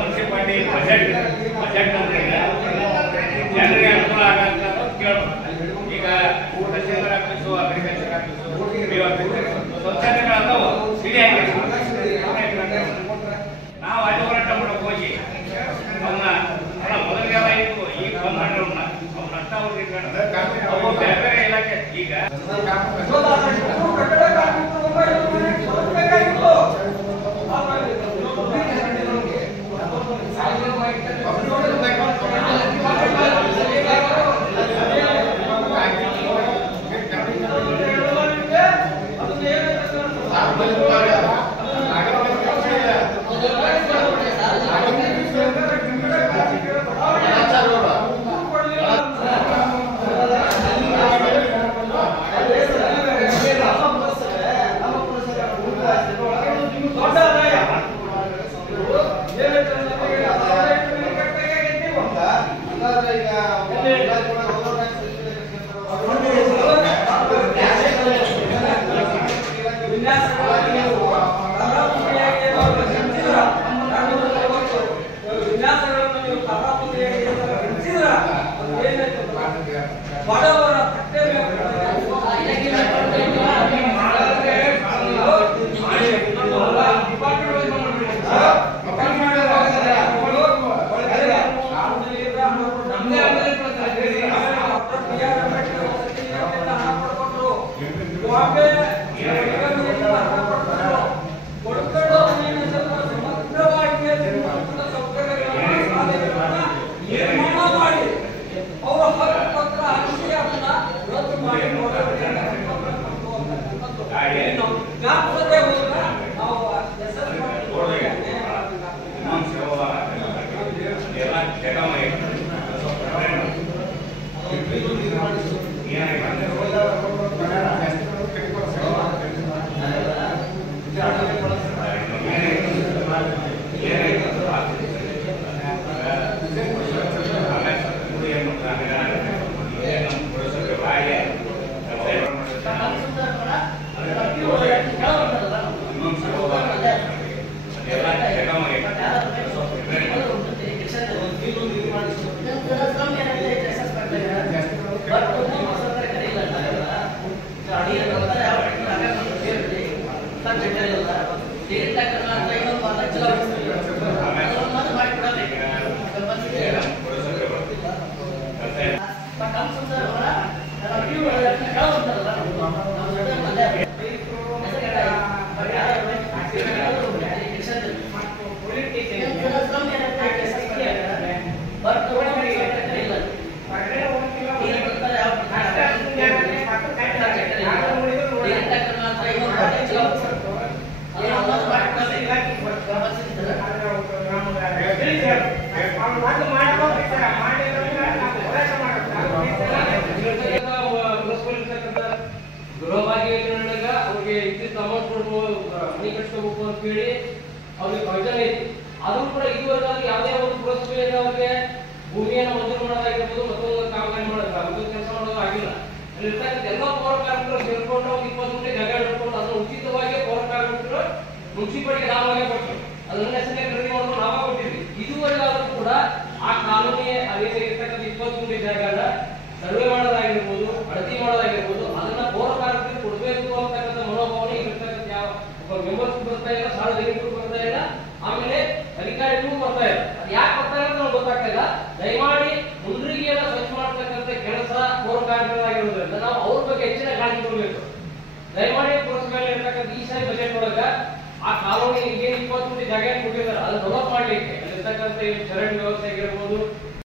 Municipality budget ಅಂದ್ರೆ ಜನರಿಗೆ ಅನುಕೂಲ ಆಗಂತ ಈಗ ತಹಸೀಲ್ದಾರ್ ಆಫೀಸು, ಅಗ್ರಿಕಲ್ಚರ್ ಆಫೀಸು, ಸ್ವಚ್ಛತೆಗಳಾದವು ಸಿಡಿ ಆಗಿರ್ತೀವಿ. ನಾವು ಅಲ್ಲಿ ಹೋರಾಟ ಮಾಡಕ್ ಹೋಗಿ ಅವನ್ನ ಮೊದಲಿಗೆ ಇತ್ತು, ಈಗ ಬಂದ್ ಅವ್ನ ನಷ್ಟ ಅವ್ರು ಬೇರೆ ಬೇರೆ ಇಲಾಖೆ ಈಗ ಗೃಹವಾಗಿ ಅವ್ರಿಗೆ ಇದ್ದಿದ್ದ ಅಮೌಂಟ್ ಕೊಡ್ಬೋದು, ಮನೆ ಕಟ್ಕೋಬೇಕು ಅಂತ ಹೇಳಿ ಅವ್ರಿಗೆ ಪ್ರಯೋಜನ ಐತಿ. ಆದ್ರೂ ಕೂಡ ಇದುವರೆಗಾದ್ರೂ ಯಾವುದೇ ಒಂದು ಪುರಸ್ಕೃತಿಯಿಂದ ಅವ್ರಿಗೆ ಭೂಮಿಯನ್ನು ಮಂಜೂರು ಮಾಡೋದಾಗಿರ್ಬೋದು, ಮತ್ತೊಂದು ಕಾಮಗಾರಿ ಮಾಡೋದು, ಮತ್ತೊಂದು ಕೆಲಸ ಮಾಡೋದು ಆಗಿಲ್ಲ. ಅಲ್ಲಿರ್ತಕ್ಕಂಥ ಎಲ್ಲ ಪೌರ ಕಾರ್ಮಿಕರು ಸೇರ್ಕೊಂಡು 20 ಗುಂಟೆ ಜಾಗ ಹಿಡ್ಕೊಂಡು ಅದನ್ನು ಉಚಿತವಾಗಿ ಪೌರ ಕಾರ್ಮಿಕರು ಮುನ್ಸಿಪಾಲಿಟಿ ಲಾಭವಾಗಿ ಕೊಟ್ಟರು. ಅದನ್ನ ಹೆಸರೇ ಖರೀದಿ ಮಾಡೋದು ಲಾಭ ಕೊಟ್ಟಿದ್ವಿ. ಇದುವರೆಗಾದ್ರೂ ಕೂಡ ಆ ಕಾಲೋನಿ ಅದೇನೇ ಇರ್ತಕ್ಕಂಥ 20 ಗುಂಟೆ ಜಾಗನ ಸರ್ವೆ ಮಾಡೋದಾಗಿರ್ಬೋದು, ಅಳತಿ ಮಾಡೋದಾಗಿರ್ಬೋದು, ಅದನ್ನ ಪೌರ ಕಾರ್ಮಿಕರಿಗೆ ಕೊಡಬೇಕು ಅಂತಕ್ಕಂಥ ಮನೋಭಾವನೆ ಇರ್ತಕ್ಕಂಥ ಯಾವ ಒಬ್ಬ ಮೆಂಬರ್ಸ್ ಬರ್ತಾ ಇಲ್ಲ, ಸಾರ್ವಜನಿಕರು ಬರ್ತಾ ಇಲ್ಲ, ಆಮೇಲೆ ಅಧಿಕಾರಿಗಳು ಬರ್ತಾ ಇಲ್ಲ. ಅದು ಯಾಕೆ ಬರ್ತಾ ಇಲ್ಲ ನಮ್ಗೆ ಗೊತ್ತಾಗ್ತಾ ಇಲ್ಲ. ದಯಮಾಡಿ ಮುಂದ್ರಿಗೆಲ್ಲ ಸ್ವಚ್ಛ ಮಾಡ್ತಕ್ಕಂಥ ಕೆಲಸ ಪೌರ ಕಾರ್ಮಿಕರಾಗಿರೋದ್ರಿಂದ ನಾವು ಅವ್ರ ಬಗ್ಗೆ ಹೆಚ್ಚಿನ ಕಾಳಜಿ ಕೊಡಬೇಕು. ದಯಮಾಡಿ ಪುರಸ್ಕಾರ ಇರ್ತಕ್ಕಂಥ ಈ ಸಾರಿ ಬಜೆಟ್ ಒಳಗ ಆ ಕಾಲೋನಿ 20 ಕೋಟಿ ಜಾಗ ಕೊಟ್ಟಿದ್ದಾರೆ, ಅದನ್ನ ಡೆವಲಪ್ ಮಾಡ್ಲಿಕ್ಕೆ ಇರ್ತಕ್ಕಂಥ ಏನು ಚರಂಡಿ ವ್ಯವಸ್ಥೆ ಆಗಿರ್ಬೋದು